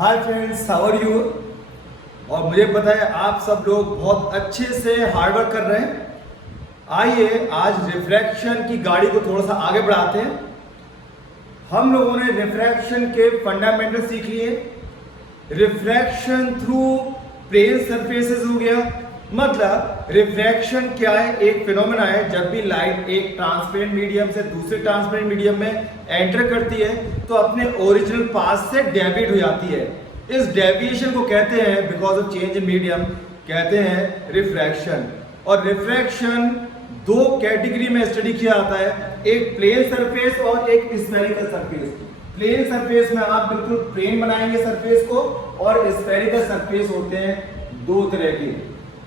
Hi friends, how are you. और मुझे पता है आप सब लोग बहुत अच्छे से हार्डवर्क कर रहे हैं। आइए आज रिफ्रैक्शन की गाड़ी को थोड़ा सा आगे बढ़ाते हैं। हम लोगों ने रिफ्रैक्शन के फंडामेंटल सीख लिए। रिफ्रैक्शन थ्रू प्लेन सरफेसेस हो गया। मतलब रिफ्रैक्शन क्या है? एक फिनोमेना है जब भी लाइट एक ट्रांसपेरेंट मीडियम से दूसरे ट्रांसपेरेंट मीडियम में एंटर करती है तो अपने ओरिजिनल पाथ से डेविएट हो जाती है। इस डेविएशन को कहते हैं, because of change in medium, कहते हैं रिफ्रैक्शन। और रिफ्रैक्शन दो कैटेगरी में स्टडी किया जाता है, एक प्लेन सरफेस और एक स्फेरिकल सरफेस। प्लेन सरफेस में आप बिल्कुल प्लेन बनाएंगे सरफेस को, और स्फेरिकल सरफेस होते हैं दो तरह के,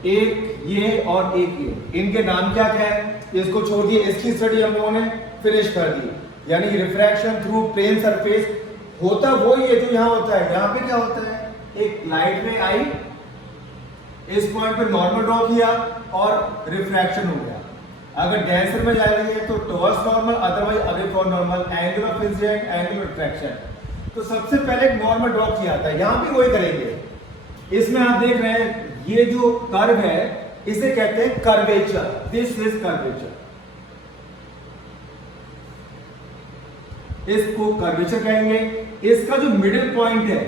एक ये और एक ये। इनके नाम क्या क्या है इसको छोड़ दिए, इसकी स्टडी हम लोगों ने फिनिश कर दी। यानी रिफ्रैक्शन थ्रू प्लेन सरफेस होता वो ही है जो यहाँ होता है। यहाँ पे क्या होता है, एक लाइट में आई, इस पॉइंट पे नॉर्मल ड्रॉ किया और रिफ्रैक्शन हो गया। अगर डेंसर में जा रही है तो towards normal, otherwise away from normal, angle of incident, angle of refraction. तो सबसे पहले एक नॉर्मल ड्रॉ किया था, यहाँ भी वही करेंगे। इसमें आप देख रहे हैं ये जो कर्व है इसे कहते हैं कर्वेचर। दिस इज कर्वेचर, इसको कर्वेचर कहेंगे। इसका जो मिडिल पॉइंट है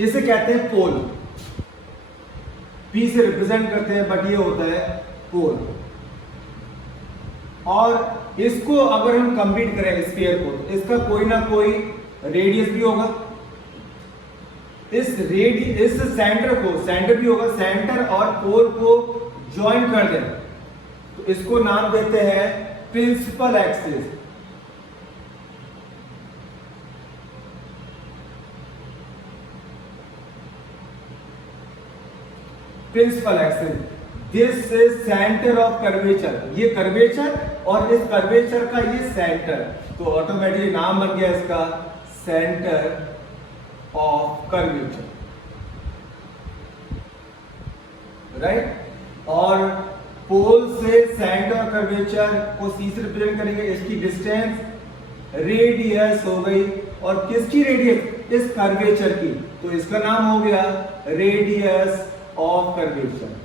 इसे कहते हैं पोल। पी से रिप्रेजेंट करते हैं बट ये होता है पोल। और इसको अगर हम कंप्लीट करें स्फीयर को तो इसका कोई ना कोई रेडियस भी होगा। इस सेंटर को, सेंटर भी होगा, सेंटर और पोल को ज्वाइन कर दें तो इसको नाम देते हैं principal axis. Principal axis, this is centre of curvature. ये कर्वेचर और इस कर्वेचर का ये सेंटर, तो ऑटोमेटिकली नाम बन गया इसका सेंटर ऑफ कर्वेचर, राइट। और पोल से सेंटर ऑफ कर्वेचर को सी से रिप्रेजेंट करेंगे। इसकी डिस्टेंस रेडियस हो गई, और किसकी रेडियस? इस कर्वेचर की, तो इसका नाम हो गया radius of curvature.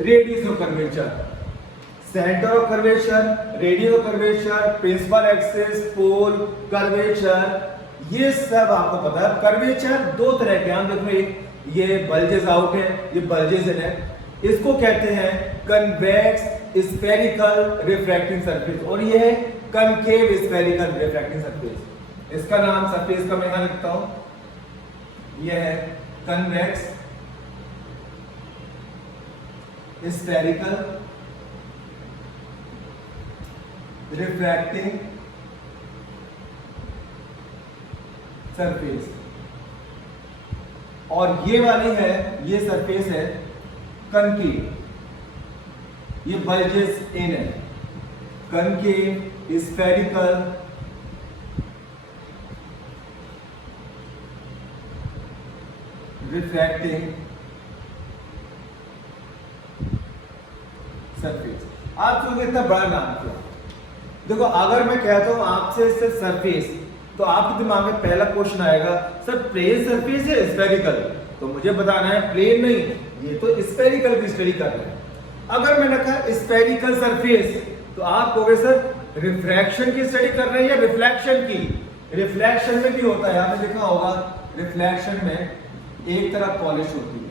Radius of curvature, centre of curvature, radius of curvature, principal axis, pole, curvature, ये सब आपको पता है। कर्वेचर दो तरह के हैं, देखो एक ये बल्जेस आउट है, ये बल्जेस इन है। इसको कहते हैं कन्वेक्स स्फेरिकल रिफ्रैक्टिंग सरफेस, और ये है कनकेव स्फेरिकल रिफ्रैक्टिंग सरफेस। इसका नाम सरफेस का मैं यहां लिखता हूं, ये है कन्वेक्स स्फेरिकल रिफ्रैक्टिंग सरफेस। और ये वाली है, ये सरफेस है कनकेव, ये बल्जेस इन है। Concave spherical refracting surface. आप लोग इतना बड़ा नाम किया। देखो अगर मैं कहता हूं आपसे सिर्फ सरफेस, तो आपके दिमाग में पहला क्वेश्चन आएगा, सर प्लेन सरफेस है स्फेरिकल? तो मुझे बताना है प्लेन नहीं, ये तो स्फेरिकल की स्टडी कर रहे हैं। अगर मैंने कहा स्फेरिकल सरफेस तो आप कहोगे सर रिफ्रैक्शन की स्टडी कर रहे हैं या रिफ्लेक्शन की? रिफ्लेक्शन में भी होता है, आपने देखा होगा रिफ्लेक्शन में एक तरफ पॉलिश होती है,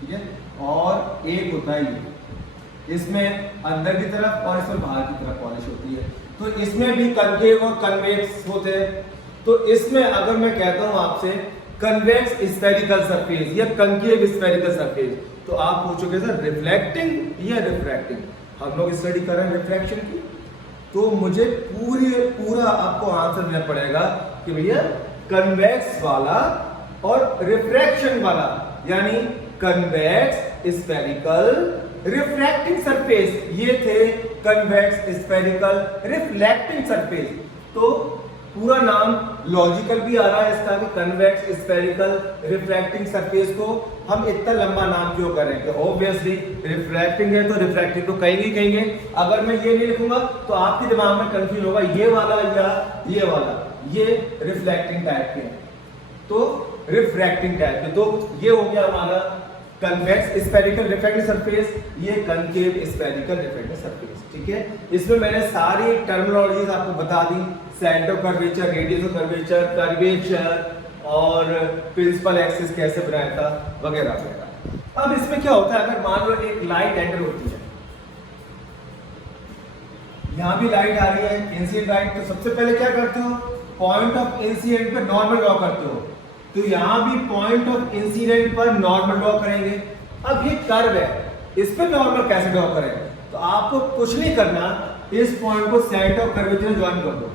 ठीक है, और एक होता है ये, इसमें अंदर की तरफ और इसमें बाहर की तरफ पॉलिश होती है। तो इसमें भी कनकेव और कन्वेक्स होते हैं। तो इसमें अगर मैं कहता हूं आपसे कन्वेक्स स्फेरिकल सरफेस या कनकेव स्फेरिकल सरफेस, तो आप पूछोगे सर रिफ्लेक्टिंग या रिफ्रैक्टिंग? हम लोग स्टडी कर रहे हैं रिफ्रैक्शन की, तो मुझे पूरा आपको आंसर देना पड़ेगा कि भैया कन्वेक्स वाला और रिफ्रैक्शन वाला, यानी कन्वेक्स स्फेरिकल रिफ्रैक्टिंग सरफेस, ये थे कन्वेक्स स्फेरिकल रिफ्लेक्टिंग सरफेस। तो पूरा नाम लॉजिकल भी आ रहा है इसका कि कन्वेक्स स्फेरिकल रिफ्रैक्टिंग सरफेस को हम इतना लंबा नाम क्यों कर रहे हैं? ऑब्वियसली रिफ्रैक्टिंग है तो रिफ्रैक्टिंग तो कहेंगे। अगर मैं ये नहीं लिखूंगा तो आपके दिमाग में कंफ्यूज होगा ये वाला या ये वाला, ये रिफ्लेक्टिंग टाइप के, तो रिफ्रैक्टिंग टाइप के। तो ये हो गया हमारा कन्वेक्स स्फेरिकल रिफ्रैक्टिव सरफेस, ये कनकेव स्फेरिकल रिफ्रैक्टिव सरफेस। ठीक है, इसमें मैंने सारी टर्मिनोलॉजीज आपको बता दी, centre of curvature, radius of curvature, curvature और प्रिंसिपल एक्सिस कैसे बनाया था वगैरह वगैरह। अब इसमें क्या होता है, अगर मान लो एक लाइट एंटर होती है, यहां भी लाइट आ रही है, इंसिडेंट लाइट, तो सबसे पहले क्या करते हो, पॉइंट ऑफ इंसिडेंट पे नॉर्मल ड्रॉ करते हो। तो यहां भी पॉइंट ऑफ इंसिडेंट पर नॉर्मल ड्रॉ करेंगे। अब ये कर्व है, इस पे नॉर्मल कैसे ड्रॉ करें? तो आपको कुछ नहीं करना, इस पॉइंट को सेंटर ऑफ कर्वेचर ज्वाइन कर दो,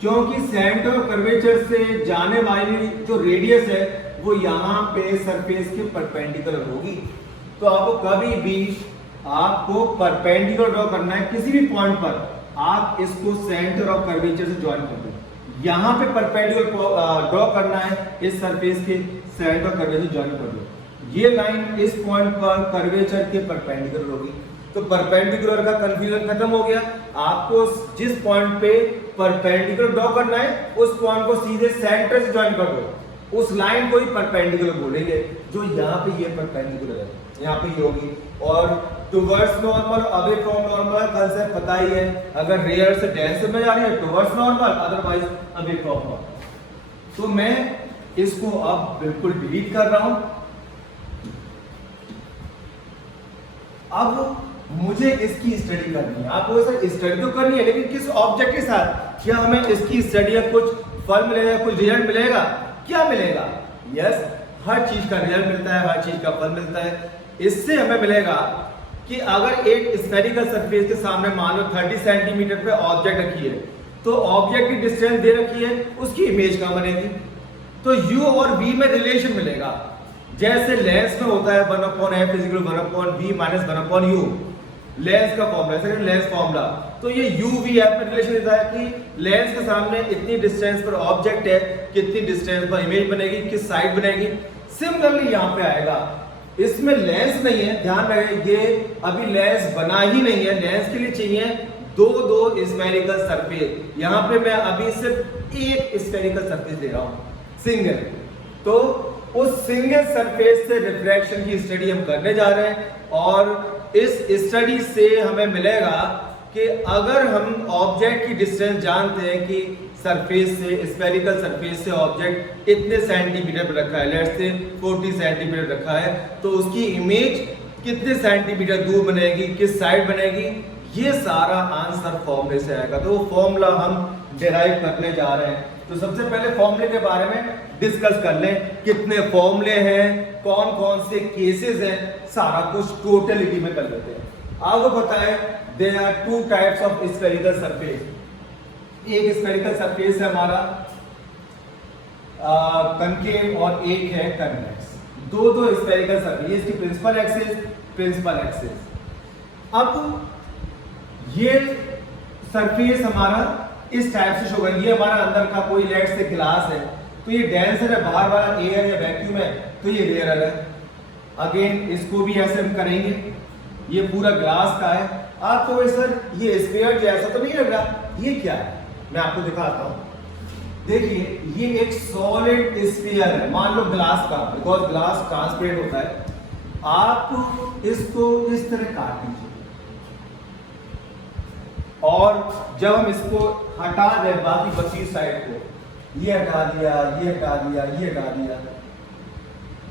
क्योंकि सेंटर ऑफ कर्वेचर से जाने वाली जो रेडियस है वो यहाँ पे सरफेस के परपेंडिकुलर होगी। तो आपको कभी भी आपको परपेंडिकुलर ड्रॉ करना है किसी भी पॉइंट पर, आप इसको सेंटर ऑफ कर्वेचर से ज्वाइन कर दो। यहाँ पे परपेंडिकुलर ड्रॉ करना है, इस सरफेस के सेंटर ऑफ कर्वेचर ज्वाइन कर दो। ये लाइन इस पॉइंट पर कर्वेचर के परपेंडिकुलर होगी। तो परपेंडिकुलर का कंफ्यूजन खत्म हो गया। आपको जिस पॉइंट पे परपेंडिकुलर ड्रॉ करना है उस पॉइंट को सीधे सेंटर से ज्वाइन कर दो, उस लाइन को ही परपेंडिकुलर बोलेंगे। जो यहाँ पे ये परपेंडिकुलर है, यहाँ पे ये होगी। और towards normal, away from normal concept पता ही है, अगर रेयर से डेंस में जा रही है towards normal, otherwise away from normal. तो मैं इसको अब बिल्कुल डिलीट कर रहा हूं। अब मुझे इसकी स्टडी करनी है। आपको सर स्टडी तो करनी है, लेकिन किस ऑब्जेक्ट के साथ? क्या हमें इसकी स्टडी का कुछ फल मिलेगा, कुछ रिजल्ट मिलेगा? क्या मिलेगा? यस, हर चीज का रिजल्ट मिलता है, हर चीज का फल मिलता है। इससे हमें मिलेगा कि अगर एक स्फेरिकल सरफेस के सामने मान लो 30 सेंटीमीटर पे ऑब्जेक्ट रखी है, तो ऑब्जेक्ट की डिस्टेंस दे रखी है, उसकी इमेज कहां बनेगी? तो u और v में रिलेशन मिलेगा। जैसे लेंस में होता है 1/f = 1/v - 1/u, लेंस का फॉर्मूला, सेकंड लेंस फॉर्मूला। तो ये UVF में रिलेशन देता है कि लेंस के सामने इतनी डिस्टेंस पर ऑब्जेक्ट है, कितनी डिस्टेंस पर इमेज बनेगी, किस साइड बनेगी। सिमिलरली यहाँ पे आएगा, इसमें लेंस नहीं है, ध्यान रहे, ये अभी लेंस बना ही नहीं है। लेंस के लिए चाहिए दो स्फेरिकल सरफेस। यहाँ पे मैं अभी सिर्फ एक स्फेरिकल सरफेस दे रहा हूँ, सिंगल। तो उस सिंगल सरफेस से रिफ्रैक्शन की स्टडी हम करने जा रहे हैं, और इस स्टडी से हमें मिलेगा कि अगर हम ऑब्जेक्ट की डिस्टेंस जानते हैं कि सरफेस से, स्फेरिकल सरफेस से ऑब्जेक्ट इतने सेंटीमीटर पर रखा है, लेट्स से 40 सेंटीमीटर रखा है, तो उसकी इमेज कितने सेंटीमीटर दूर बनेगी, किस साइड बनेगी, ये सारा आंसर फॉर्मूले से आएगा। तो वो फॉर्मूला हम डिराइव करने जा रहे हैं। तो सबसे पहले फॉर्मूले के बारे में डिस्कस कर लें, कितने फॉर्मूले हैं, कौन कौन से केसेस हैं, सारा कुछ टोटलिटी में कर लेते हैं। आपको पता है there are 2 types of spherical surface. एक स्फेरिकल सरफेस है हमारा कनकेव और एक है कन्वेक्स। दो स्फेरिकल सरफेस, ये इसकी प्रिंसिपल एक्सिस। अब ये सरफेस हमारा इस टाइप से शो करेंगे। ये हमारा अंदर का कोई लेट से ग्लास है, तो ये डेंसर है, बाहर वाला एयर या वैक्यूम है, तो ये रेयर है। अगेन इसको भी ऐसे हम करेंगे, ये पूरा ग्लास का है। आपको तो सर ये स्फीयर जैसा तो नहीं लग रहा, ये क्या है? मैं आपको दिखाता हूं। देखिए, ये एक सॉलिड स्फीयर है, मान लो ग्लास का, बिकॉज ग्लास ट्रांसपेरेंट होता है। आप इसको इस तरह काट लीजिए, और जब हम इसको हटा दें बाकी बची साइड को, ये हटा दिया, ये हटा दिया, ये हटा दिया,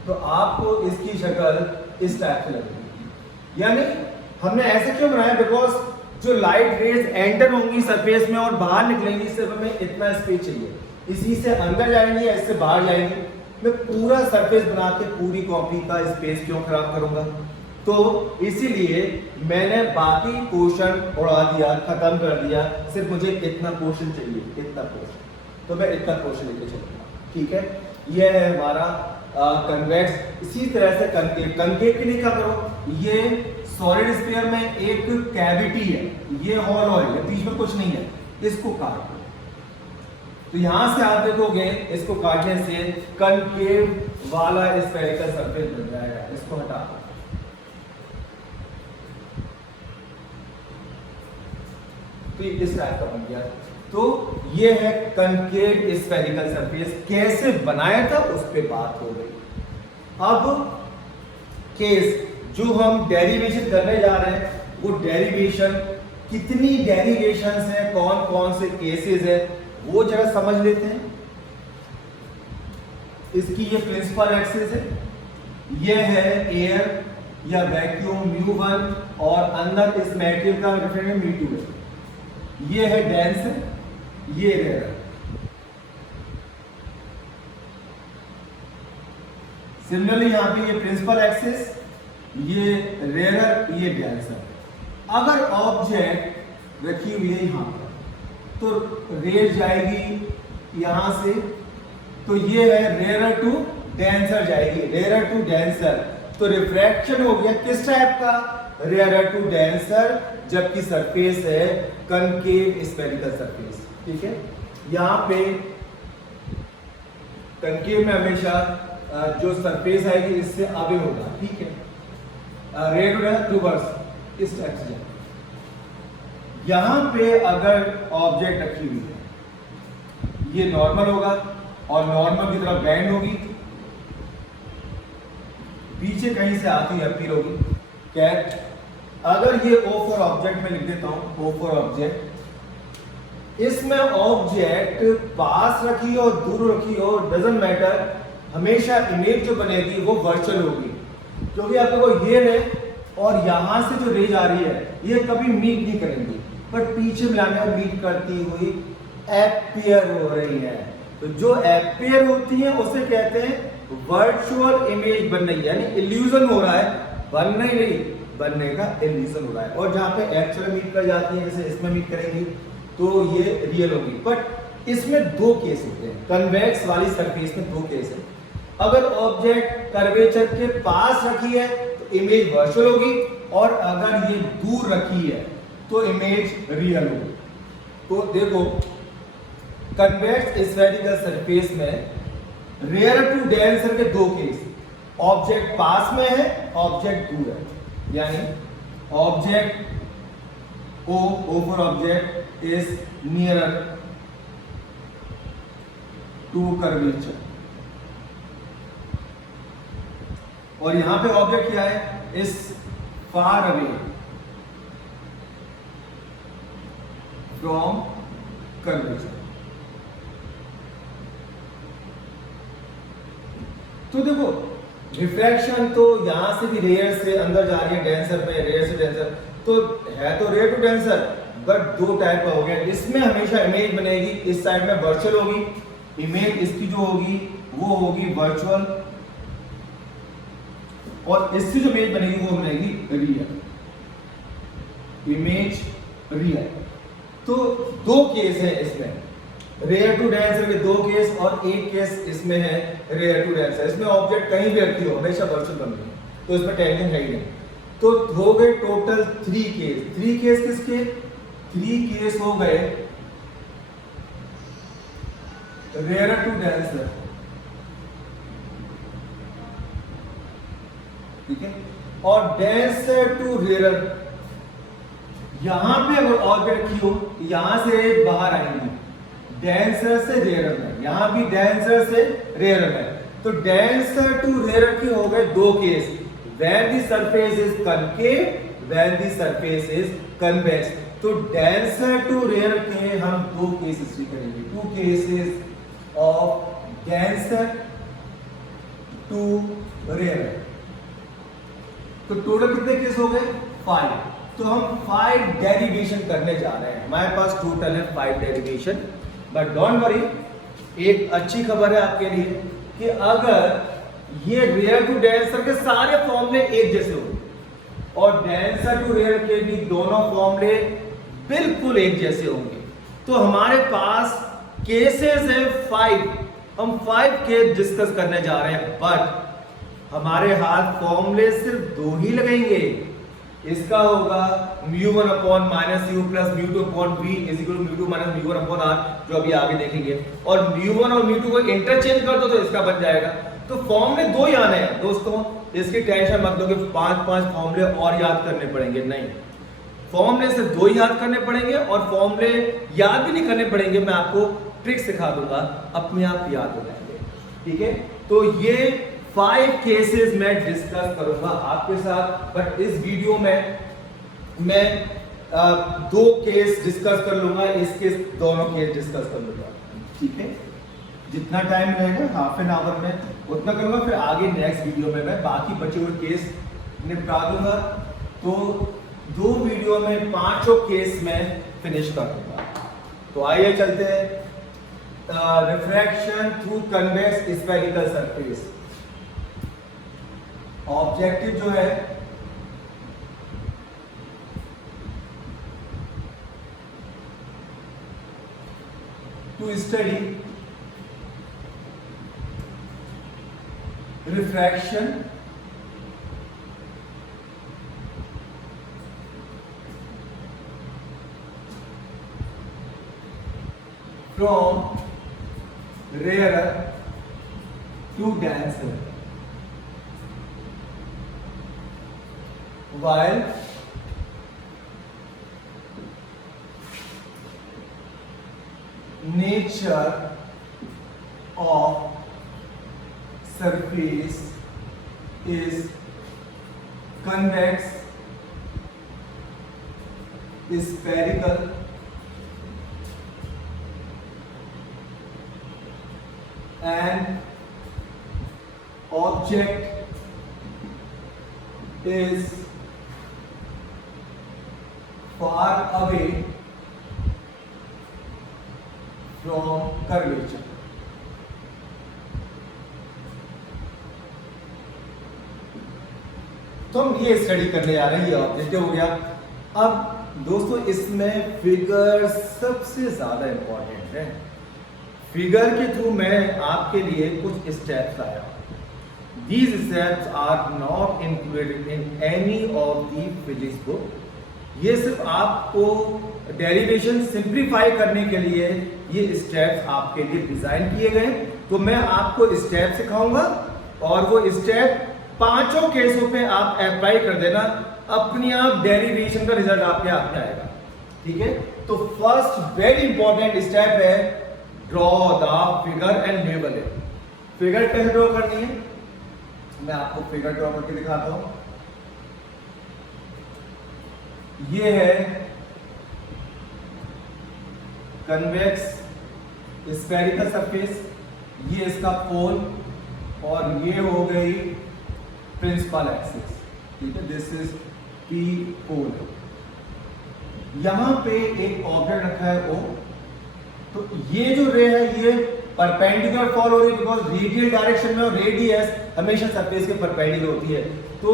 तो आपको इसकी शक्ल इस टाइप से लगेगी। यानी हमने ऐसे क्यों बनाया? बिकॉज जो लाइट रेज एंटर होंगी सरफेस में और बाहर निकलेंगी, सिर्फ हमें इतना स्पेस चाहिए, इसी से अंदर जाएंगी या इससे बाहर जाएंगी। मैं पूरा सरफेस बना के पूरी कॉपी का स्पेस क्यों खराब करूंगा? तो इसीलिए मैंने बाकी पोर्शन उड़ा दिया, खत्म कर दिया, सिर्फ मुझे इतना पोर्शन चाहिए, इतना पोर्शन, तो मैं इतना पोर्शन लेके चलूंगा। ठीक है, यह है हमारा कन्वेक्स। इसी तरह से कनकेव के लिए क्या करो, ये सॉलिड स्फीयर में एक कैविटी है, ये हॉलो है, बीच में कुछ नहीं है, इसको काट दो। तो यहां से आप देखोगे इसको काटने से कनकेव वाला स्फेरिकल सरफेस बन जाएगा। इसको हटा दो। तो इस टाइप का बन गया। तो ये है कनकेव स्फेरिकल सरफेस। कैसे बनाया था उस पे बात हो गई। अब केस जो हम डेरिवेशन करने जा रहे हैं, वो डेरिवेशन कितनी डेरिवेशंस हैं, कौन कौन से केसेस है, वो जरा समझ लेते हैं। इसकी ये प्रिंसिपल एक्सिस है, ये है एयर या वैक्यूम μ1 और अंदर इस मेटेरियल का रेफरेंस μ2 है। ये है डेंस है, ये रेयर। सिमिलरली यहां पे ये प्रिंसिपल एक्सिस, ये रेयर, ये डेंस है। अगर ऑब्जेक्ट रखी हुई है यहां पर, तो रेयर जाएगी यहां से, तो ये है रेयर टू डेंसर जाएगी, रेयर टू डेंसर। तो रिफ्रैक्शन हो गया किस टाइप का, रेयर टू डेंसर, जबकि सरफेस है कनकेव स्फेरिकल सरफेस। ठीक है, यहां पे कनकेव में हमेशा जो सरफेस आएगी इससे आगे होगा। ठीक है, रेयर टू रिवर्स इस टाइप से। यहां पे अगर ऑब्जेक्ट रखी हुई है, ये नॉर्मल होगा और नॉर्मल की तरफ बैंड होगी, पीछे कहीं से आती है अपील होगी कैट। अगर ये O फॉर ऑब्जेक्ट में लिख देता हूं, O फॉर ऑब्जेक्ट, इसमें ऑब्जेक्ट पास रखी हो दूर रखी हो डजंट मैटर, हमेशा इमेज जो बनेगी वो वर्चुअल होगी। क्योंकि आपको को ये रे और यहां से जो रेज आ रही है ये कभी मीट नहीं करेंगी, बट पीछे मिलाने में मीट करती हुई एपियर हो रही है। तो जो एपियर होती है उसे कहते हैं वर्चुअल इमेज बन रही है, यानी इल्यूजन हो रहा है, बनना ही नहीं, बनने का इल्यूजन हो रहा है। और जहां पे एक्चुअल मीट कर जाती है, जैसे इसमें मीट करेंगी, तो ये रियल होगी। बट इसमें दो केस होते हैं, कन्वेक्स वाली सरफेस में दो केस है। अगर ऑब्जेक्ट कर्वेचर के पास रखी है तो इमेज वर्चुअल होगी, और अगर ये दूर रखी है तो इमेज रियल होगी। तो देखो कन्वेक्स स्फेरिकल सरफेस में रेयर टू डेंसर के दो केस, ऑब्जेक्ट पास में है, ऑब्जेक्ट दूर है। यानी object O for object is nearer to curvature, और यहां पे ऑब्जेक्ट क्या है, is far away from curvature. तो देखो रिफ्रैक्शन तो यहां से भी रेयर से अंदर जा रही है डेंसर पे, रेयर से डेंसर, तो है तो रेयर टू डेंसर, बट दो टाइप का हो गया। इसमें हमेशा इमेज बनेगी, इस साइड में वर्चुअल होगी, इमेज इसकी जो होगी वो होगी वर्चुअल, और इससे जो इमेज बनेगी वो बनेगी रियल, इमेज रियल। तो दो केस है इसमें, रेयर टू डेंसर के दो केस, और एक केस इसमें है रेयर टू डेंसर। इसमें ऑब्जेक्ट कहीं भी रखी हो हमेशा वर्चुअल बन रही है, तो इसमें टेंशन है ही नहीं। तो हो गए टोटल 3 केस। 3 केस किसके, 3 केस हो गए रेयर टू डेंसर। ठीक है, और डेंसर टू रेयर, यहां पे अगर ऑब्जेक्ट की हो यहां से बाहर आएंगी, डेंसर से रेयर में, यहां भी डेंसर से रेयर में। तो डेंसर टू रेयर के हो गए दो case, when the surface is concave, when the surface is convex। तो denser to rare के हम दो केसेस करेंगे, 2 cases of denser to rare। तो टोटल कितने केस हो गए, 5। तो हम 5 डेरिवेशन करने जा रहे हैं, हमारे पास टोटल है 5 डेरिवेशन। बट डोंट वरी, एक अच्छी खबर है आपके लिए कि अगर ये रेयर टू डेंसर के सारे फॉर्मूले एक जैसे होंगे और डेंसर टू रेयर के भी दोनों फॉर्मूले बिल्कुल एक जैसे होंगे, तो हमारे पास केसेस है 5। हम 5 केस डिस्कस करने जा रहे हैं, बट हमारे हाथ फॉर्मूले सिर्फ 2 ही लगेंगे। इसका होगा μ1 minus u plus μ2 v is equal to μ2 minus μ1 r, जो अभी आगे देखेंगे। और μ1 और μ2 को इंटरचेंज कर दो तो इसका बन जाएगा। तो फॉर्मूले दो ही आने हैं दोस्तों, इसकी टेंशन मत लो कि 5 फॉर्मूले और याद करने पड़ेंगे, नहीं, फॉर्मूले से दो ही याद करने पड़ेंगे और फॉर्मूले याद भी नहीं करने पड़ेंगे, मैं आपको ट्रिक सिखा दूंगा, अपने आप याद हो जाएंगे, ठीक है। तो ये 5 केसेस मैं डिस्कस करूंगा आपके साथ, बट इस वीडियो में मैं 2 केस डिस्कस कर लूंगा, इसके दोनों केस डिस्कस कर लूंगा, ठीक है। जितना टाइम रहेगा हाफ एन आवर में उतना करूंगा, फिर आगे नेक्स्ट वीडियो में मैं बाकी बचे हुए केस निपटा दूंगा। तो 2 वीडियो में 5 केस में फिनिश कर दूंगा। तो आइए चलते हैं। Refraction through convex spherical surface, objective जो है to study refraction from rarer to denser while nature of surface is convex, spherical, and object is far away from curvature. तो हम ये स्टडी करने जा रहे हैं, ये ऑब्जेक्टिव हो गया। अब दोस्तों इसमें फिगर सबसे ज्यादा इंपॉर्टेंट है। फिगर के थ्रू मैं आपके लिए कुछ स्टेप्स लाया। These steps are not included in any of the physics book. ये सिर्फ आपको डेरिवेशन सिंप्लीफाई करने के लिए ये स्टेप्स आपके लिए डिजाइन किए गए। तो मैं आपको स्टेप सिखाऊंगा और वो स्टेप 5 केसों पे आप अप्लाई कर देना, अपने आप डेरिवेशन का रिजल्ट आपके हाथ में आएगा, ठीक है। तो फर्स्ट वेरी इंपॉर्टेंट स्टेप है draw the figure and label it. Figure कैसे ड्रॉ करनी है, मैं आपको फिगर ड्रॉ करके दिखाता हूं। ये है कन्वेक्स स्फेरिकल सरफेस, ये इसका पोल और ये हो गई प्रिंसिपल एक्सिस, ठीक है। दिस इज पी पोल। यहां पे एक ऑब्जेक्ट रखा है ओ, तो ये जो रे है ये परपेंडिकुलर फॉल हो रही है बिकॉज रेडियल डायरेक्शन में, और रेडियस हमेशा सरफेस के परपेंडिकुलर होती है। तो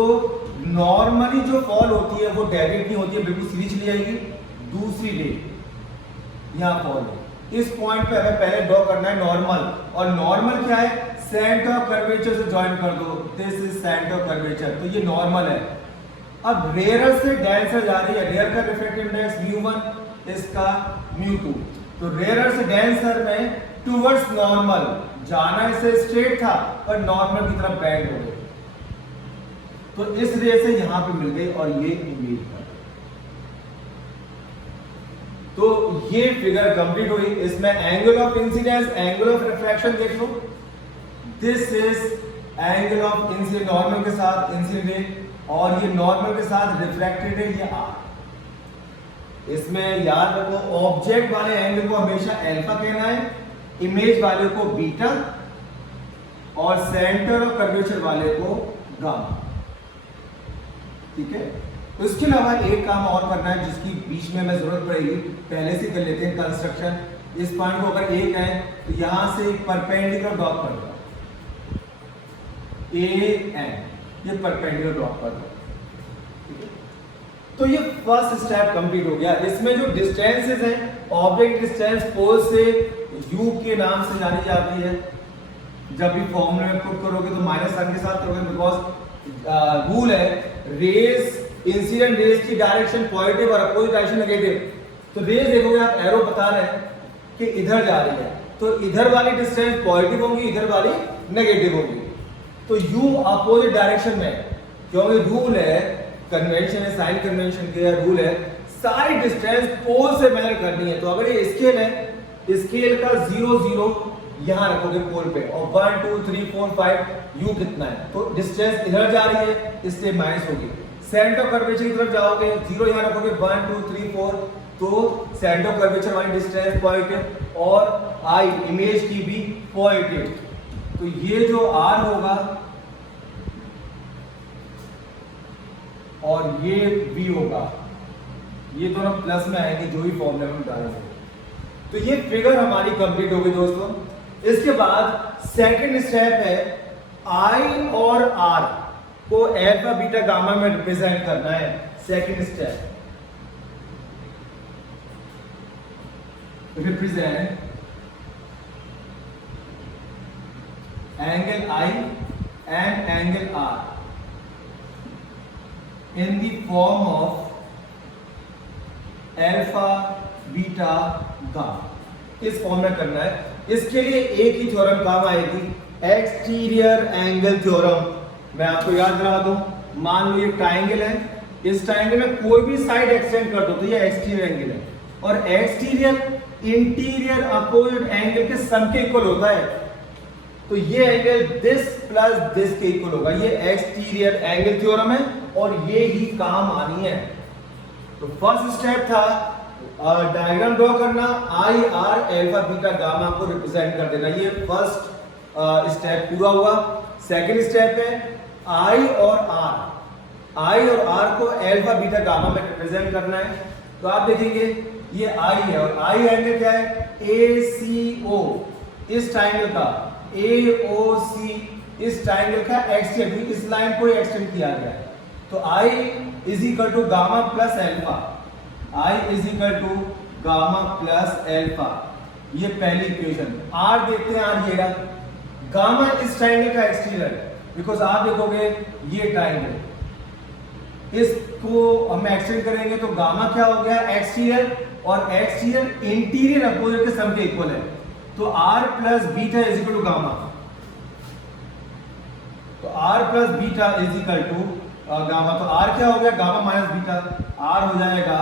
नॉर्मली जो फॉल होती है वो डायरेक्ट नहीं होती है, बिल्कुल सीधी चली जाएगी। दूसरी रे यहाँ फॉल है, इस पॉइंट पे हमें पहले ड्रॉ करना है नॉर्मल, और नॉर्मल क्या है, सेंटर ऑफ कर्वेचर से ज्वाइन कर दो, this is centre of curvature, तो ये नॉर्मल है। अब रेयर से डेंसर जा रही है, रेयर का रिफ्रैक्टिव इंडेक्स μ1, इसका μ2, तो रेयर से डेंसर में टुवर्ड्स नॉर्मल जाना, इसे स्ट्रेट था पर नॉर्मल की तरफ बेंड हो गई, तो इस रे से यहां पे मिल गई और ये इमेज था। तो ये फिगर कंप्लीट हुई। इसमें angle of incidence, angle of refraction देख लो, this is angle of incidence normal के साथ इंसिडेंट, और ये नॉर्मल के साथ रिफ्रैक्टेड है, ये आर। इसमें याद रखो ऑब्जेक्ट वाले एंगल को हमेशा अल्फा कहना है, इमेज वाले को बीटा, और सेंटर ऑफ कर्वेचर वाले को गामा, ठीक है। तो इसके अलावा एक काम और करना है जिसकी बीच में हमें जरूरत पड़ेगी, पहले से कर लेते हैं कंस्ट्रक्शन। इस पॉइंट को अगर एक है तो यहां से एक परपेंडिकुलर ड्रॉप कर दो, ए एन, ये परपेंडिकुलर ड्रॉप कर दो, ठीक है। तो ये फर्स्ट स्टेप कंप्लीट हो गया। इसमें जो डिस्टेंसेस हैं, ऑब्जेक्ट डिस्टेंस पोल से यू के नाम से जानी जाती है। जब भी फॉर्मूले में पुट करोगे तो माइनस साइन के साथ करोगे, बिकॉज रूल है रेज इंसिडेंट रेज की डायरेक्शन पॉजिटिव और अपोजिट डायरेक्शन नेगेटिव। तो रेज देखोगे आप एरो बता रहे हैं कि इधर जा रही है, तो इधर वाली डिस्टेंस पॉजिटिव होगी, इधर वाली नेगेटिव होगी। तो यू अपोजिट डायरेक्शन में, क्योंकि रूल है, कन्वेंशन है, साइन कन्वेंशन के रूल है, सारी डिस्टेंस पोल से मेजर करनी है। तो अगर ये स्केल है, स्केल का 0 0 यहां रखोगे पोल पे, और 1 2 3 4 5 यू कितना है, तो डिस्टेंस इधर जा रही है, इससे माइनस होगी। सेंटर ऑफ कर्वेचर की तरफ जाओगे, 0 यहां रखोगे, 1 2 3 4, तो सेंटर ऑफ कर्वेचर वाली डिस्टेंस पॉजिटिव और आई इमेज की भी पॉजिटिव। तो ये जो आर होगा और ये बी होगा, ये दोनों प्लस में आएंगे जो ही फॉर्मूला में डालेंगे। तो ये फिगर हमारी कंप्लीट हो गई दोस्तों। इसके बाद सेकंड स्टेप है आई और आर को अल्फा बीटा गामा में रिप्रेजेंट करना है। Second step, represent angle I and angle R in the form of alpha beta gamma. इस फॉर्म में करना है। इसके लिए एक ही थ्योरम काम आएगी, एक्सटीरियर एंगल थ्योरम। मैं आपको याद करा दूं, मान लो ये ट्राइंगल है, इस ट्राइंगल में कोई भी साइड एक्सटेंड कर दो तो ये एक्सटीरियर एंगल है, और एक्सटीरियर इंटीरियर अपोजिट एंगल के सम के इक्वल होता है। तो ये एंगल दिस प्लस दिस के इक्वल होगा। ये एक्सटीरियर एंगल थ्योरम है और ये ही काम आनी है। तो फर्स्ट स्टेप था डायग्राम ड्रॉ करना, आई आर अल्फा बीटा गामा को रिप्रेजेंट कर देना। ये फर्स्ट स्टेप पूरा हुआ। सेकंड स्टेप है आई और आर को अल्फा बीटा गामा में रिप्रेजेंट करना है। तो आप देखेंगे ये आई है, और आई एंगल क्या है, ACO इस ट्राइंगल का, AOC इस ट्राइंगल का एक्सटेंड, इस लाइन को एक्सटेंड किया गया है। तो I is equal to gamma plus alpha, I is equal to gamma plus alpha, ये पहली इक्वेशन। R देखते हैं, R ये गामा इस ट्राइंगल का एक्सटीरियर, बिकॉज आप देखोगे ये ट्राइंगल, इसको हम एक्सटेंड करेंगे तो गामा क्या हो गया, एक्सटीरियर, और एक्सटीरियर इंटीरियर अपोजिट के सम के इक्वल है। तो R plus beta is equal to gamma, तो R plus beta is equal to gamma. तो R क्या हो गया, गामा माइनस बीटा, R हो जाएगा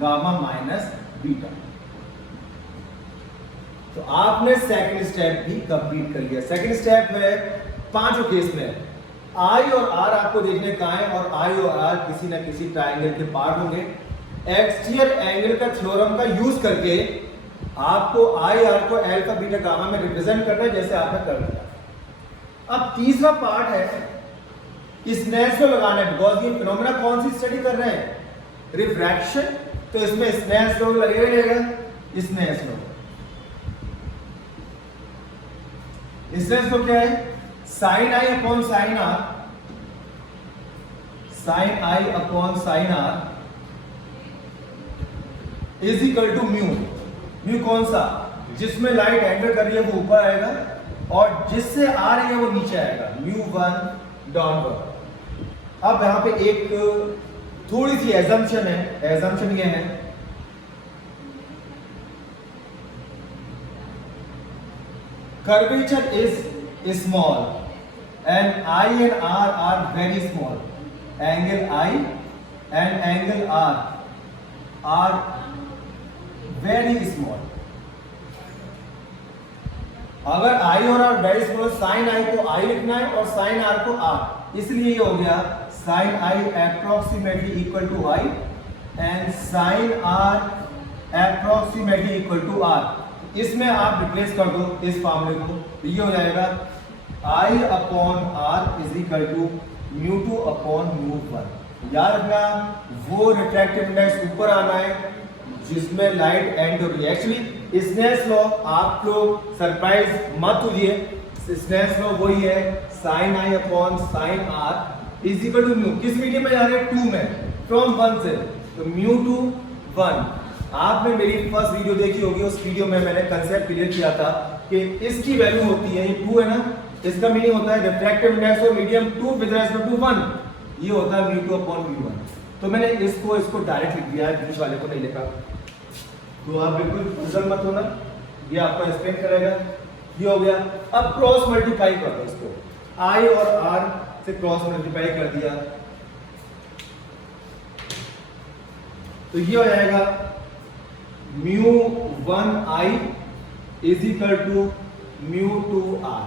गामा माइनस बीटा। तो आपने सेकंड स्टेप भी कंप्लीट कर लिया। सेकंड स्टेप में पांचों केस में I और R आपको देखने कहाँ है, और I और R किसी ना किसी ट्राइंगल के पार्ट होंगे। एक्सटीरियर एंगल का थ्योरम का यूज करके आपको आई आर को अल्फा बीटा गामा में रिप्रेजेंट करना है, जैसे आपने कर दिया। अब तीसरा पार्ट है स्नेल्स लॉ लगाना है, बिकॉज ये फिनोमेना कौन सी स्टडी कर रहे हैं, रिफ्रैक्शन। तो इसमें स्नेल्स लॉ लगेगा। स्नेल्स लॉ, स्नेल्स लॉ क्या है, sine I upon sine R, sine I upon sine R is equal to mu. Mu कौन सा, जिसमें लाइट एंटर कर रही है वो ऊपर आएगा, और जिससे आ रही है वो नीचे आएगा, μ1 डाउनवर्ड। अब यहां पे एक थोड़ी सी एजम्पशन है, एजम्पशन ये है curvature is small and I and R are very small. Angle I and angle R are very small. अगर I और R very small, sine I को I लिखना है और साइन R को R, इसलिए ये हो गया sine I approximately equal to I and sine R approximately equal to R। इसमें आप रिप्लेस कर दो इस फॉर्मूले को, तो ये हो जाएगा I upon R is equal to μ2 upon μ1। याद रखना वो रिफ्रैक्टिव इंडेक्स ऊपर आना है जिसमें लाइट एंड हो रही है। एक्चुअली स्नेल्स लॉ, आप लोग सरप्राइज मत होइए, स्नेल्स लॉ वही है sine I upon sine R is equal to mu. किस मीडियम में जा रहे हैं, 2 में, फ्रॉम 1 से, तो μ2 1। आपने मेरी फर्स्ट वीडियो देखी होगी, उस वीडियो में मैंने कंसेप्ट क्लियर किया था कि इसकी वैल्यू होती है, ये 2 है ना, इसका मीनिंग होता है refractive index of medium 2 with respect to 1, ये होता है μ2 अपॉन μ1। तो मैंने इसको डायरेक्ट लिख दिया है, बीच वाले को नहीं लिखा। तो आप बिल्कुल कंसर्न मत होना, ये आपको एक्सप्लेन करेगा। ये हो गया। अब क्रॉस मल्टीप्लाई कर दो इसको, I और R से क्रॉस मल्टीप्लाई कर दिया तो ये हो जाएगा μ1I is equal to μ2R।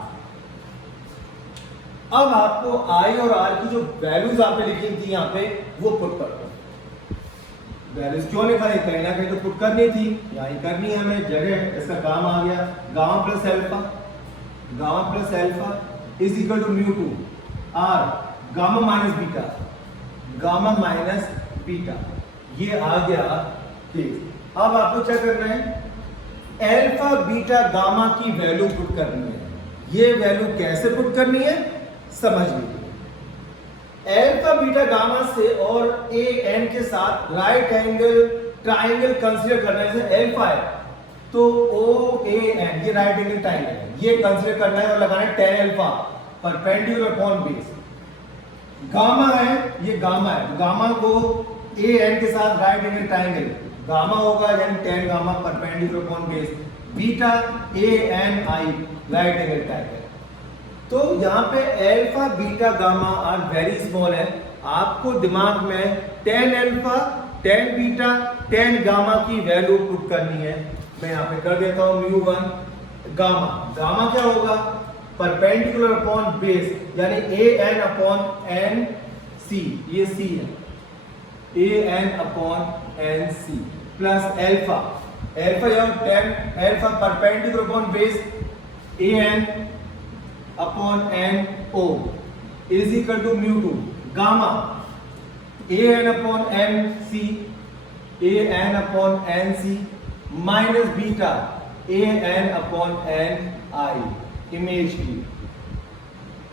अब आपको I और R की जो वैल्यूज आपने लिखी थी यहाँ पे वो पुट कर दो। वैल्यूज क्यों लिखा है, कहीं ना कहीं तो पुट करनी थी, यहाँ ही करनी है हमें, जगह इसका गामा आ गया, gamma plus alpha is equal to μ2 R gamma minus beta ये आ गया। ठीक, अब आपको क्या करना है, एल्फा बीटा गामा की वैल्यू पुट करनी है। ये वैल्यू कैसे पुट करनी है समझ लीजिए। एल्फा बीटा गामा से और ए एन के साथ राइट एंगल ट्राइंगल कंसीडर करने से एल्फा है तो ओ ए एन ये राइट एंगल ट्राइंगल है, ये कंसीडर करना है और लगाना है tan alpha perpendicular upon base. Gamma है, ये गामा है, गामा को ए एन के साथ राइट एंगल ट्राइंगल गामा होगा यानी tan gamma perpendicular upon base, beta A N I right angle triangle. तो यहाँ पे alpha beta gamma are very small है, आपको दिमाग में tan alpha tan beta tan gamma की वैल्यू पुट करनी है। मैं यहाँ पे कर देता हूँ μ1 गामा क्या होगा, परपेंडिकुलर अपॉन बेस यानी A N upon N C, ये सी है, A N upon N C plus alpha tan alpha perpendicular upon base A N upon N O is equal to μ2 gamma A N upon N C minus beta A N upon N I image की।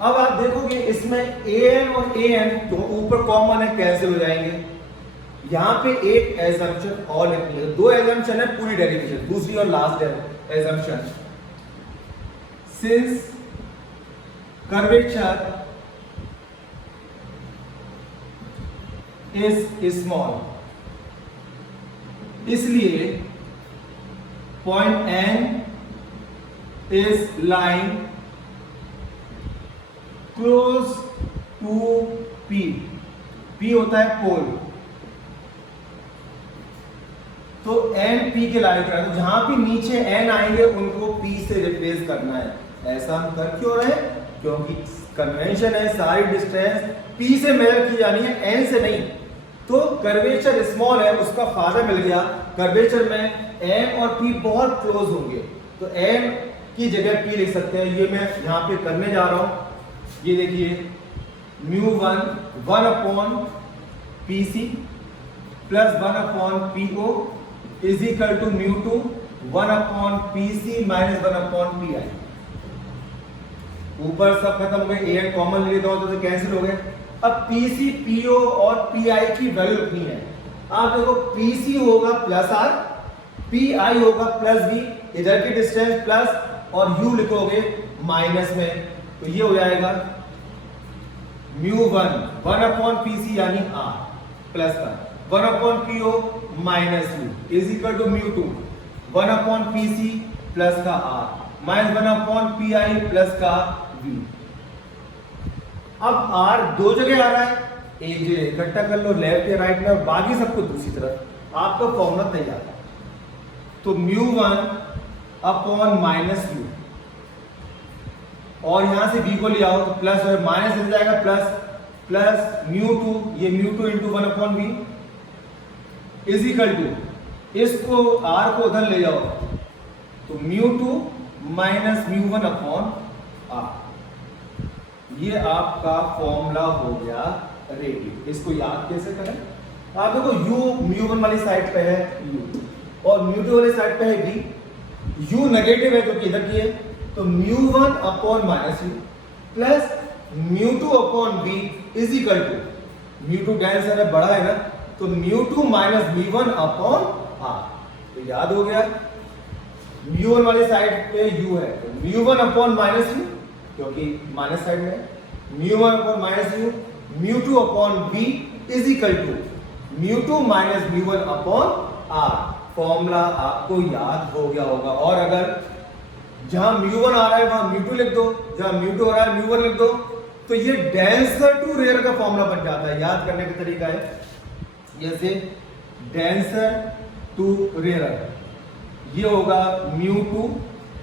अब आप देखोगे इसमें A N और A N तो ऊपर common है, cancel हो जाएंगे। यहां पे एक एजम्पशन और लिखनी है, दो एजम्पशन है पूरी डेरिवेशन, दूसरी और last assumption, since curvature is small, इसलिए point N is lying close to P। P होता है पोल, तो N P के लाइन पर, जहां भी नीचे N आएंगे उनको P से रिप्लेस करना है। ऐसा हम कर क्यों रहे, क्योंकि कन्वेंशन है सारी डिस्टेंस P से मेजर की जानी है, N से नहीं। तो कर्वेचर स्मॉल है, उसका फायदा मिल गया, कर्वेचर में N और P बहुत क्लोज होंगे तो N की जगह P लिख सकते हैं। ये मैं यहाँ पे करने जा रहा हूँ, ये देखिए μ1 1 upon PC plus 1 upon PO is equal to μ2 1 upon PC minus 1 upon PI। ऊपर सब खत्म हो गए, ए एन कॉमन ले लेता हूं तो कैंसिल हो गए। अब पीसी पीओ और पीआई की वैल्यू लिखनी है। आप देखो पीसी होगा प्लस आर, पीआई होगा प्लस बी, इधर की डिस्टेंस प्लस और यू लिखोगे माइनस में, तो ये हो जाएगा μ1 1 अपॉन पीसी यानी आर प्लस का 1 upon PO minus U is equal to μ2 1 upon PC plus का R minus 1 upon PI plus का वी। अब आर दो जगह आ रहा है, एक जगह इकट्ठा कर लो लेफ्ट या राइट में, बाकी सबको दूसरी तरफ, आपका फॉर्मूला तैयार है। तो μ1 अपॉन माइनस यू और यहां से बी को ले आओ तो प्लस और माइनस मिल जाएगा प्लस μ2, ये μ2 into 1 upon B is equal to, इसको आर को उधर ले जाओ तो μ2 माइनस μ1 अपॉन आर। ये आपका फॉर्मूला हो गया रेडी। इसको याद कैसे करें, आप देखो u μ1 वाली साइड पे है u और μ2 वाली साइड पे है v, u नेगेटिव है क्योंकि इधर की है, तो μ1 upon minus u plus μ2 upon v is equal to, μ2 कैंसर है बड़ा है ना, तो μ2 माइनस v1 अपॉन r। तो याद हो गया μ1 वाली साइड पे u है तो μ1 अपॉन माइनस u क्योंकि माइनस साइड में, μ1 upon minus u, μ2 upon v is equal to μ2 minus μ1 upon R. Formula आपको याद हो गया होगा। और अगर जहां μ1 आ रहा है वहां μ2 लिख दो, जहां μ2 आ रहा है μ1 लिख दो, तो ये डेंसर टू रेयर का फॉर्मूला बन जाता है। याद करने का तरीका है जैसे डेंसर टू रेयर, ये होगा μ2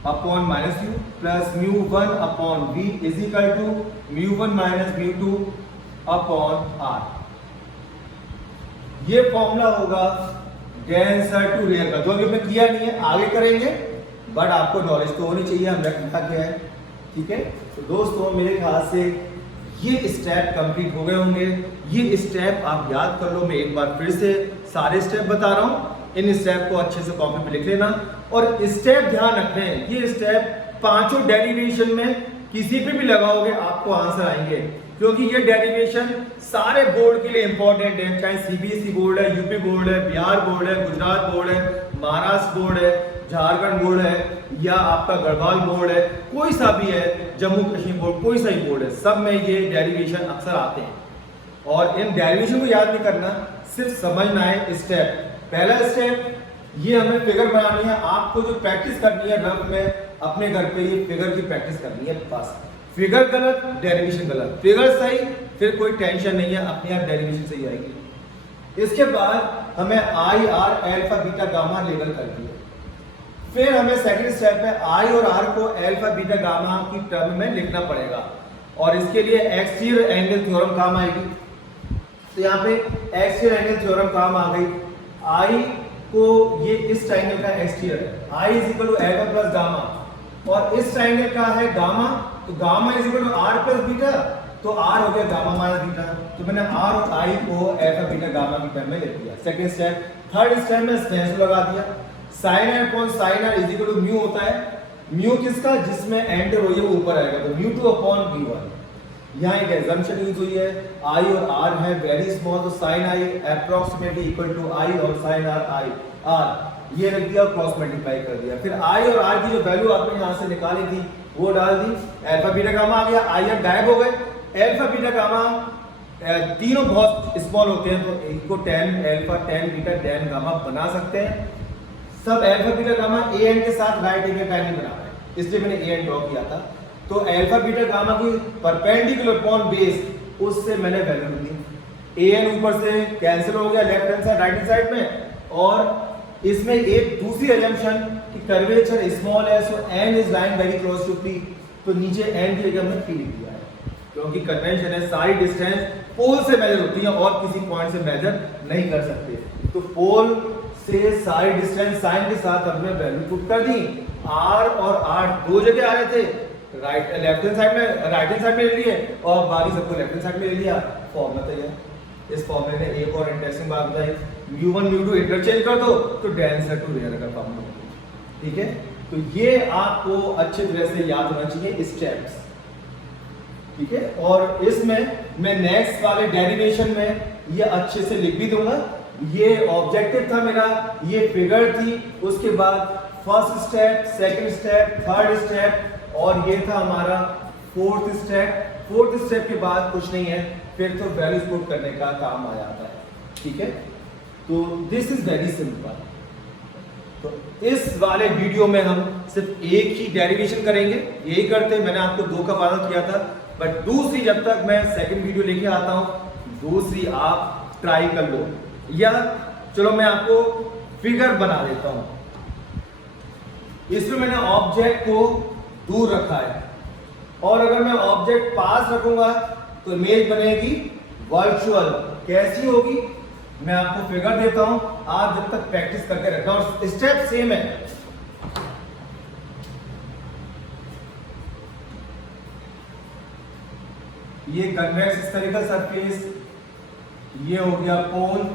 upon minus U plus μ1 upon v is equal to μ1 minus μ2 upon R. ये फॉर्मूला होगा डेंसर टू रेयर का, जो अभी हमने किया नहीं है, आगे करेंगे, बट आपको नॉलेज तो होनी चाहिए हमने लिखा क्या है। ठीक है, तो दोस्तों मेरे ख्याल से ये स्टेप कंप्लीट हो गए होंगे। ये स्टेप आप याद कर लो। मैं एक बार फिर से सारे स्टेप बता रहा हूँ, इन स्टेप को अच्छे से कॉपी पे लिख लेना। और स्टेप ध्यान रखें, ये स्टेप पांचों डेरिवेशन में किसी पे भी लगाओगे आपको आंसर आएंगे, क्योंकि ये डेरिवेशन सारे बोर्ड के लिए इंपॉर्टेंट है। चाहे सीबीएसई बोर्ड है, यूपी बोर्ड है, बिहार बोर्ड है, गुजरात बोर्ड है, महाराष्ट्र बोर्ड है, झारखंड बोर्ड है, या आपका गढ़वाल बोर्ड है, कोई सा भी है, जम्मू कश्मीर बोर्ड, कोई सा ही बोर्ड है, सब में ये डेरिवेशन अक्सर आते हैं। और इन डेरिवेशन को याद नहीं करना, सिर्फ समझना है स्टेप। पहला स्टेप, ये हमें फिगर बनानी है। आपको जो प्रैक्टिस करनी है रफ में अपने घर पे, ये फिगर की प्रैक्टिस करनी है बस। फिगर गलत, डेरिवेशन गलत, फिगर सही, फिर कोई टेंशन नहीं है, अपने आप डेरिवेशन सही आएगी। इसके बाद हमें आई R alpha beta gamma label कर दिए। फिर हमें सेकंड स्टेप में आई और आर को अल्फा बीटा गामा की टर्म में लिखना पड़ेगा, और इसके लिए एक्सटीरियर एंगल थ्योरम काम आएगी। तो यहाँ पे एक्सटीरियर एंगल थ्योरम काम आ गई। आई को ये इस ट्रायंगल का एक्सटीरियर है, I is equal to alpha plus gamma, और इस ट्रायंगल का है गामा, तो gamma is equal to R plus beta, तो आर हो गया गामा माइनस बीटा। तो मैंने आर और आई को अल्फा बीटा गामा की टर्म में लिख दिया। सेकंड स्टेप, थर्ड स्टेप में स्टेंसिल लगा दिया। Sine R upon sine R is equal to mu होता है। म्यू किसका, जिसमें एंटर हुई है वो ऊपर आएगा, तो μ2 अपॉन v1। यहाँ एक एग्जम्पशन यूज हुई है, आई और आर है वेरी स्मॉल, तो sine I approximately equal to I और साइन आर आई आर, ये रख दिया, क्रॉस मल्टीप्लाई कर दिया। फिर आई और आर की जो वैल्यू आपने यहाँ से निकाली थी वो डाल दी, अल्फा बीटा गामा आ गया। आई आर गायब हो गए। अल्फा बीटा गामा तीनों बहुत स्मॉल होते हैं, तो इनको tan alpha tan beta tan gamma बना सकते हैं। सब alpha beta gamma A N के साथ राइट एंगल ट्रायंगल बना रहा है, इसलिए मैंने ए एन ड्रॉ किया था। तो अल्फा बीटा गामा की परपेंडिकुलर अपॉन बेस, उससे मैंने वैल्यू ली। ए एन ऊपर से कैंसिल हो गया left hand side right hand side में, और इसमें एक दूसरी अजम्पशन कि कर्वेचर स्मॉल है, so N is lying very close to P, तो नीचे एन की जगह हमने पी लिख दिया है, क्योंकि कन्वेंशन है सारी डिस्टेंस पोल से मेजर होती है और किसी पॉइंट से मेजर नहीं कर सकते। तो पोल से सारी डिस्टेंस साइन के साथ हमने वैल्यू पुट कर दी। आर और आर दो जगह आ रहे थे, राइट लेफ्ट हैंड साइड में, राइट हैंड साइड में ले लिए, और बाकी सबको लेफ्ट हैंड साइड में ले लिया। फॉर्मूला तैयार। इस फॉर्मूले ने एक और इंटरेस्टिंग बात बताई, μ1 μ2 इंटरचेंज कर दो तो डेंसर टू रेयर का फॉर्मूला। ठीक है, तो ये आपको अच्छे तरह से याद होना चाहिए स्टेप्स। ठीक है, और इसमें मैं नेक्स्ट वाले डेरिवेशन में ये अच्छे से लिख भी दूंगा। ये ऑब्जेक्टिव था मेरा, ये फिगर थी, उसके बाद first step, second step, third step, और ये था हमारा फोर्थ स्टेप। फोर्थ स्टेप के बाद कुछ नहीं है, फिर तो वैल्यूज पुट करने का काम आ जाता है। ठीक है, तो दिस इज वेरी सिंपल। तो इस वाले वीडियो में हम सिर्फ एक ही डेरिवेशन करेंगे, यही करते, मैंने आपको दो का वादा किया था, बट दूसरी जब तक मैं सेकंड वीडियो लेके आता हूं, दूसरी आप ट्राई कर लो। या चलो मैं आपको फिगर बना देता हूं। इसमें मैंने ऑब्जेक्ट को दूर रखा है, और अगर मैं ऑब्जेक्ट पास रखूंगा तो इमेज बनेगी वर्चुअल। कैसी होगी मैं आपको फिगर देता हूं, आप जब तक प्रैक्टिस करके रखना, और स्टेप सेम है। ये कन्वेक्स स्फेरिकल सरफेस, ये हो गया पोल,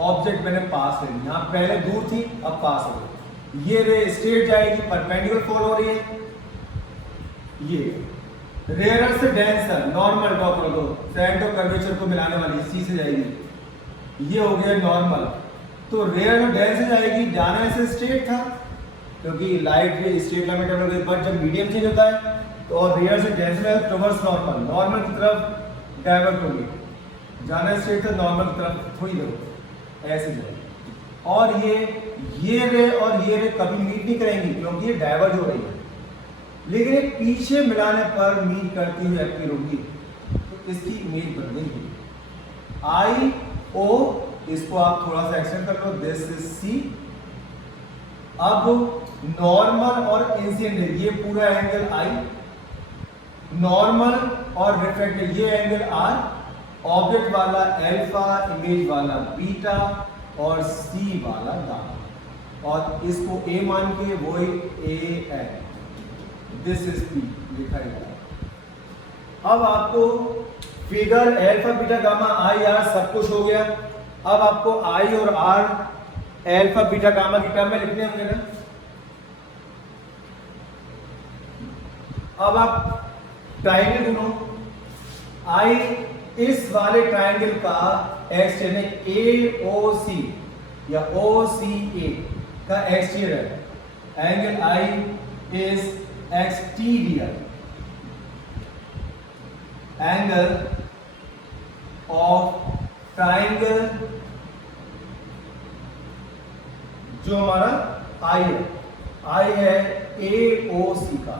ऑब्जेक्ट मैंने पास ले लिया, पहले दूर थी अब पास हो गई। ये रे स्ट्रेट जाएगी, परपेंडिकुलर फॉल हो रही है। ये रेयर से डेंसर नॉर्मल ड्रॉ कर दो, सेंटर कर्वेचर को मिलाने वाली सी से जाएगी। ये हो गया नॉर्मल, तो रेयर में डेंस से जाएगी, जाना ऐसे स्ट्रेट था क्योंकि लाइट ये स्ट्रेट लाइन में ट्रेवल होगी, बट जब मीडियम चेंज होता है तो और रेयर से डेंस में टुवर्ड्स नॉर्मल, नॉर्मल की तरफ डाइवर्ट होगी। जाना स्ट्रेट था, नॉर्मल तरफ थोड़ी देर ऐसे जाए। और ये रे और ये रे कभी मीट नहीं करेंगी क्योंकि ये डाइवर्ज हो रही है, लेकिन ये पीछे मिलाने पर मीट करती हुई अपीयर होगी, तो इसकी इमेज बन गई आई ओ। इसको आप थोड़ा सा एक्सटेंड कर लो, दिस इज सी। अब नॉर्मल और इंसिडेंट, ये पूरा एंगल आई, नॉर्मल और रिफ्रैक्टेड ये एंगल आर, ऑब्जेक्ट वाला अल्फा, इमेज वाला बीटा और सी वाला गामा, और इसको ए मान के वही A N, this is P लिखा गया। अब आपको figure alpha beta gamma I R सब कुछ हो गया। अब आपको आई और आर अल्फा बीटा गामा की टर्म में लिखने होंगे ना। अब आप ट्राइंगल ढूंढो, आई इस वाले ट्राइंगल का एक्सटेरियर ए ओ सी या ओ सी ए का exterior, angle I is exterior angle of triangle जो हमारा आई है ए ओ सी का,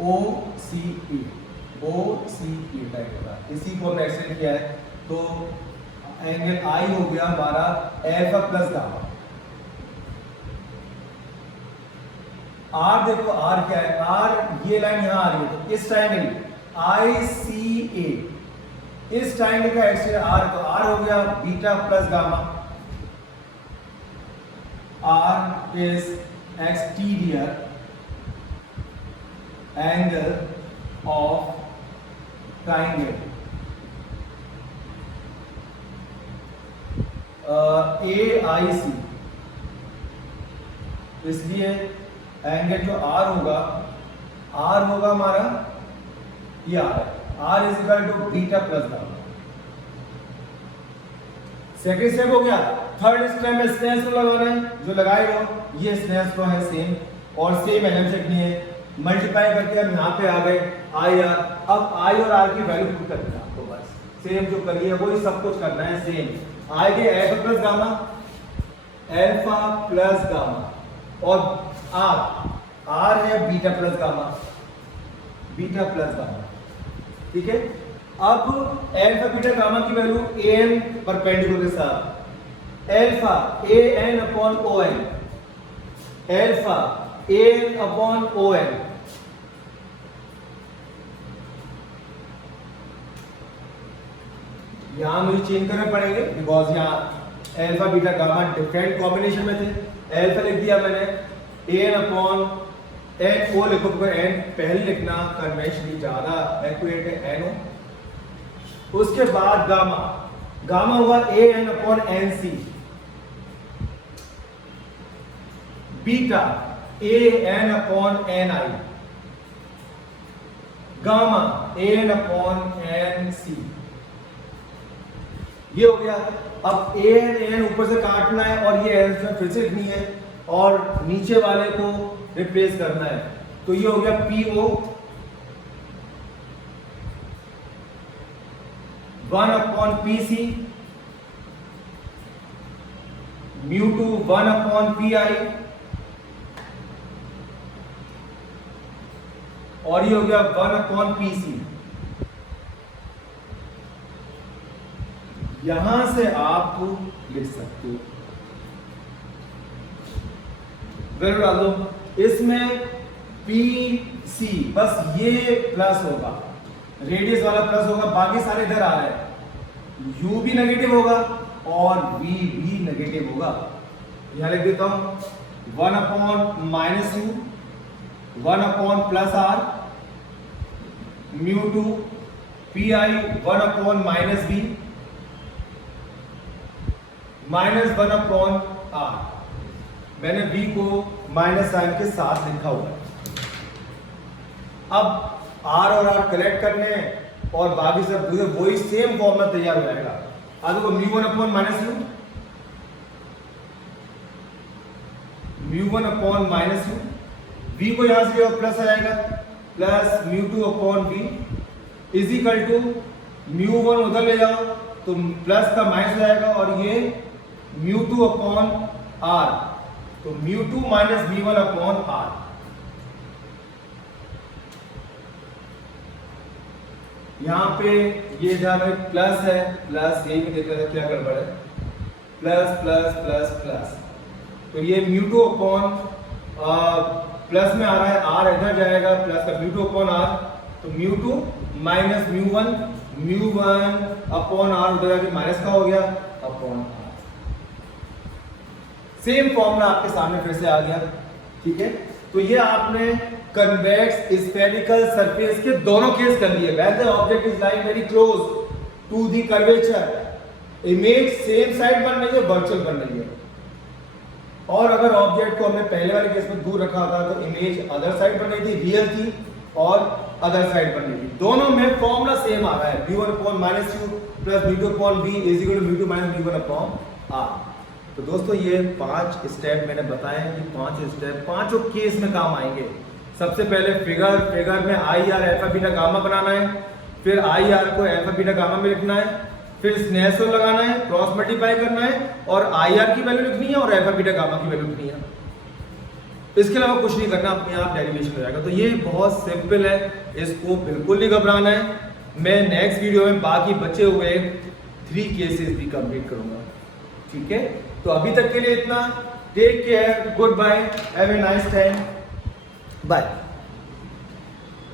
ओ सी ए टाइप का, इसी को हमने एक्सटेंड किया है, तो एंगल आई हो गया हमारा अल्फा प्लस गामा। आर देखो, आर क्या है, आर ये लाइन यहां आ रही है, तो इस ट्राइंगल आई सी ए, इस ट्राइंगल का एक्सटीरियर आर, तो आर हो गया beta plus gamma. R is exterior angle of triangle A I C, इसलिए एंगल जो आर होगा हमारा ये R is equal to beta plus gamma. Second step हो गया। थर्ड स्टेप में स्नेल्स लॉ लगाना है, जो लगाए हो ये स्नेल्स लॉ है सेम, और सेम एलएम सेट है, मल्टीप्लाई करके हम यहाँ पे आ गए आई आर। अब आई और आर की वैल्यू पुट करनी है आपको, बस सेम जो करिए वही सब कुछ करना है सेम। आई के alpha plus gamma, alpha plus gamma, और आर है बीटा प्लस गामा, ठीक है। अब अल्फा बीटा गामा की वैल्यू ए एन परपेंडिकुलर के साथ, alpha A N upon O N, alpha A N upon O N, यहां मुझे चेंज करने पड़ेंगे बिकॉज यहां alpha beta gamma different combination में थे। अल्फा लिख दिया मैंने, A N upon N O लिखो, तो एन पहले लिखना कन्वेंशनली ज्यादा एक्यूरेट है, एन ओ। उसके बाद गामा हुआ A N upon N C, beta A N upon N I, gamma A N upon N C, ये हो गया। अब ए एन ऊपर से काटना है और ये एन फिर से लिखनी है और नीचे वाले को रिप्लेस करना है, तो ये हो गया P O 1 upon P C, mu two 1 upon P I, और ये हो गया 1 अपॉन पी सी। यहां से आप लिख सकते हो, वैल्यू डाल दो इसमें, पी सी बस ये प्लस होगा, रेडियस वाला प्लस होगा, बाकी सारे इधर आ रहे हैं, यू भी नेगेटिव होगा और वी भी नेगेटिव होगा। यहां लिख देता हूं 1 upon minus U, 1 upon plus R, mu two P I 1 upon minus B, minus 1 upon R. मैंने v को माइनस साइन के साथ लिखा हुआ है। अब r और r कलेक्ट करने हैं और बाकी सब वही सेम फॉर्मूला तैयार हो जाएगा। अब देखो mu 1 upon minus U, mu 1 upon minus U, v को यहां से प्लस आ जाएगा, plus mu 2 upon v is equal to μ1 उधर ले जाओ तो प्लस का माइनस जाएगा और ये μ2 अपॉन r, तो μ2 माइनस μ1 अपॉन r। यहां पे ये जहां पे प्लस है, प्लस यही में देखा क्या गड़बड़ है, प्लस प्लस प्लस प्लस, तो ये μ2 अपॉन प्लस में आ रहा है, r इधर जाएगा, प्लस का μ2 अपॉन r, तो μ2 माइनस μ1 अपॉन r उधर जाके माइनस का हो गया अपॉन r। सेम फॉर्मूला आपके सामने फिर से आ गया, ठीक है। तो ये आपने कन्वेक्स स्फेरिकल सरफेस के दोनों केस कर लिए। When the object is lying very close to the curvature, image same side बन रही है, वर्चुअल बन रही है। और अगर ऑब्जेक्ट को हमने पहले वाले केस में दूर रखा था तो इमेज अदर साइड बन रही थी, रियल थी, और अदर साइड बन रही थी। दोनों में फॉर्मूला सेम आ रहा है, v1 upon minus u plus v2 upon v is equal to v2 minus v1 upon r। तो दोस्तों ये 5 स्टेप मैंने बताए हैं कि 5 स्टेप पांचों केस में काम आएंगे। सबसे पहले फिगर में I R alpha beta gamma बनाना है, फिर आई आर को अल्फा बीटा गामा में लिखना है, फिर स्नेचर लगाना है, क्रॉस मल्टीप्लाई करना है, और आई आर की वैल्यू लिखनी है और अल्फा बीटा गामा की वैल्यू लिखनी है। इसके अलावा कुछ नहीं करना, अपने आप डेरिवेशन हो जाएगा। तो ये बहुत सिंपल है, इसको बिल्कुल नहीं घबराना है। मैं नेक्स्ट वीडियो में बाकी बचे हुए 3 केसेस भी कंप्लीट करूंगा, ठीक है। तो अभी तक के लिए इतना, take care, good bye, have a nice time, bye.